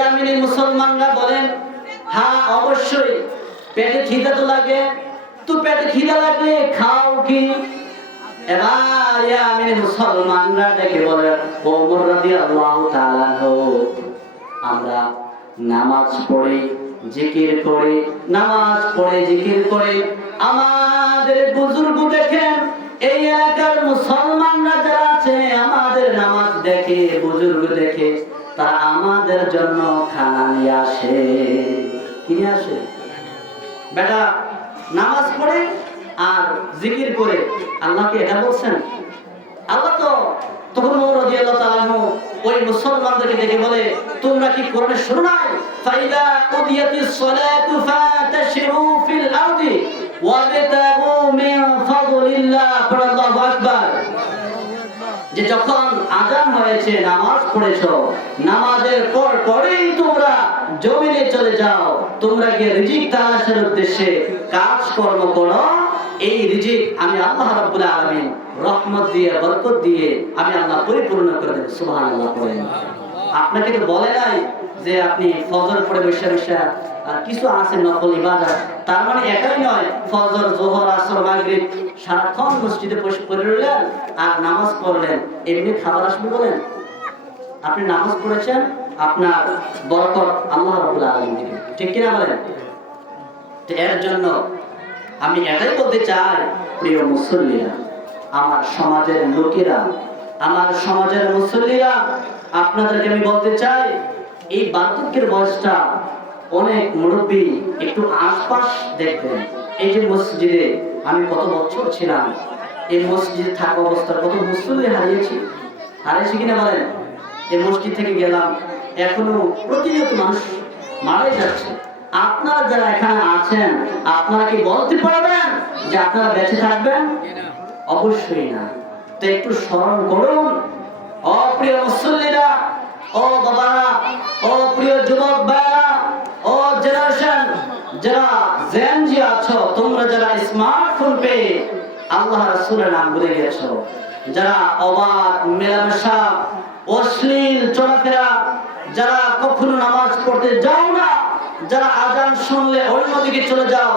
ইয়ামিনী মুসলমানরা বলেন, হ্যাঁ অবশ্যই পেটে খিদে তো লাগে, তো পেটে খিদে লাগলে খাও কি? এবার ইয়ামিনী মুসলমানরা ডেকে বলেন, ওমর রাদিয়াল্লাহু তাআলা আনহু, আমরা নামাজ পড়ে জিকির করে, নামাজ পড়ে জিকির করে আমাদের বুজুর্গ দেখেন, এই এলাকার মুসলমানরা যারা আছে আমাদের নামাজ দেখে, বুজুর্গ দেখে, তারা আমাদের জন্য খানা নিয়ে আসে। কি নিয়ে আসে? বেটা নামাজ পড়ে আর জিকির করে আল্লাহকে এটা বলছেন? আল্লাহ তো তখন ওমর রাদিয়াল্লাহু তাআলা আনহু ওই মুসলমানদেরকে দেখে বলে, তোমরা কি কোরআনে শুনো নাই? ফাইদা কুদিয়াতিস সালাতু ফাতাশিরু ফিল আরদি ওয়াবতাগু মিন ফাদলিল্লাহ। আল্লাহু আকবার। যে যখন আযান হয়েছে, নামাজ পড়েছো, নামাজের পর পরেই তোমরা জমিনে চলে যাও, তোমরা গিয়ে রিজিক তালাশের উদ্দেশ্যে কাজকর্ম করো। এই রিজিক আমি আল্লাহ রাব্বুল আলামিন রহমত দিয়ে, বরকত দিয়ে আমি আল্লাহ পরিপূর্ণ করে দেব। সুবহানাল্লাহ পড়েন। আপনাকে তো বলে নাই যে আপনি ফজর পড়ে বসে বসে কিছু আছে নফল ইবাদত, তার মানে এটাই নয় ফজর, যোহর, আসর, মাগরিব সারাক্ষণ মসজিদে বসে পড়ে রইলেন আর নামাজ পড়লেন, এমনি খাবার আসবে বলেন? আপনি নামাজ পড়েছেন, আপনার বরকত আল্লাহ রাব্বুল আলামিন দিবেন, ঠিক কিনা বলেন? তো এর জন্য আমি এটাই বলতে চাই, প্রিয় মুসল্লিরা, আমার সমাজের লোকেরা, আমার সমাজের মুসল্লিরা, আপনাদেরকে আমি বলতে চাই, এই বার্ধক্যের বয়সটা অনেক মুরব্বী একটু আশপাশ দেখবেন। এই যে মসজিদে আমি কত বছর ছিলাম, এই মসজিদে থাকা অবস্থার কত মুসল্লি হারিয়েছি কিনা বলেন? এই মসজিদ থেকে গেলাম, এখনো প্রতিনিয়ত মানুষ মারা যাচ্ছে। আপনারা যারা এখানে আছেন, আপনারা কি বলতে পারবেন যে আপনারা বেঁচে থাকবেন? অবশ্যই না। তো একটু স্মরণ করুন, ও প্রিয় মুসল্লিরা, ও বাবারা, ও প্রিয় যুবক ভাইরা, ও জেনারেশন যারা জেনজি আছো, তোমরা যারা স্মার্টফোন পেয়ে আল্লাহ রাসূলের নাম ভুলে গেছো, যারা অবাধ মেলামেশা, অশ্লীল চলাফেরা, যারা কখনো নামাজ পড়তে যাও না, যারা আজান শুনলে অন্যদিকে চলে যাও,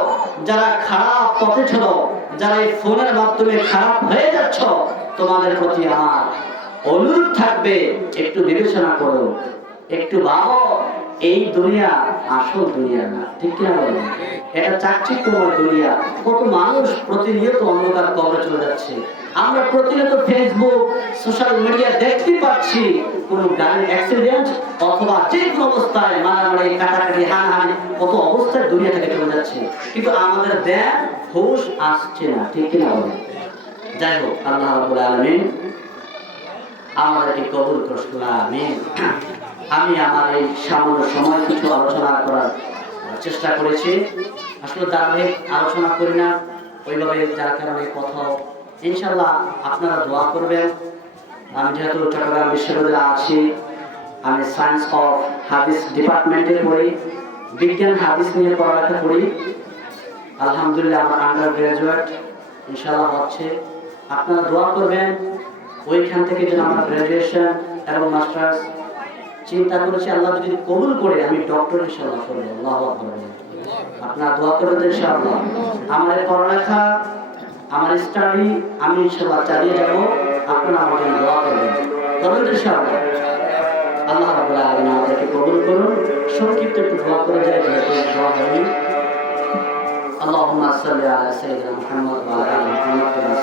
যারা খারাপ পথে চলো, যারা এই ফোনের মাধ্যমে খারাপ হয়ে যাচ্ছ, তোমাদের প্রতি আমার অনুরোধ থাকবে, একটু বিবেচনা করো, একটু ভাবো, এই দুনিয়া আসল দুনিয়া না, ঠিক কিনা বলেন? এটা চাকচিক্যময় দুনিয়া। কত মানুষ প্রতিনিয়ত অন্ধকার কবরে চলে যাচ্ছে। আমরা প্রতিনিয়ত ফেসবুক, সোশ্যাল মিডিয়া দেখতে পাচ্ছি কোন গাড়ির অ্যাক্সিডেন্ট অথবা যে কোনো অবস্থায় মারামারি, কাটাকাটি, হানাহানি, কত অবস্থায় দুনিয়া থেকে চলে যাচ্ছে, কিন্তু আমাদের দেন হুঁশ আসছে না, ঠিক কিনা বলেন? যাই হোক, আল্লাহ রাব্বুল আলামিন আমাদেরকে কবুল করুন, আমিন। আমি আমার এই সামান্য সময় কিছু আলোচনা করার চেষ্টা করেছি। আসলে ধারাবাহিক আলোচনা করি না ওইভাবে, যার কারণে কোথাও ইনশাল্লাহ আপনারা দোয়া করবেন। আমি যেহেতু চট্টগ্রাম বিশ্ববিদ্যালয়ে আছি, আমি সায়েন্স অফ হাদিস ডিপার্টমেন্টে পড়ি, বিজ্ঞান হাদিস নিয়ে পড়ালেখা করি। আলহামদুলিল্লাহ আমার আন্ডার গ্রাজুয়েট ইনশাল্লাহ হচ্ছে। আপনারা দোয়া করবেন ওইখান থেকে যেন আমার গ্রাজুয়েশন এবং মাস্টার্স, চিন্তা করেছি আল্লাহ যদি কবুল করে আমি ডক্টর ইনশাআল্লাহ করব। আল্লাহু আকবার। আপনারা দোয়া করবেন ইনশাআল্লাহ। আমার পড়ালেখা, আমার স্টাডি আমি ইনশাআল্লাহ চালিয়ে যাব, আপনারা আমার জন্য দোয়া করবেন ইনশাআল্লাহ। আল্লাহ রাব্বুল আলামিন আমাদেরকে কবুল করুন। সংক্ষিপ্ত একটু দোয়া করে যায়, যেহেতু দোয়া হয়নি। আল্লাহুম্মা সাল্লি আলা সাইয়্যিদিনা মুহাম্মদ ওয়া আলা আলি মুহাম্মদ।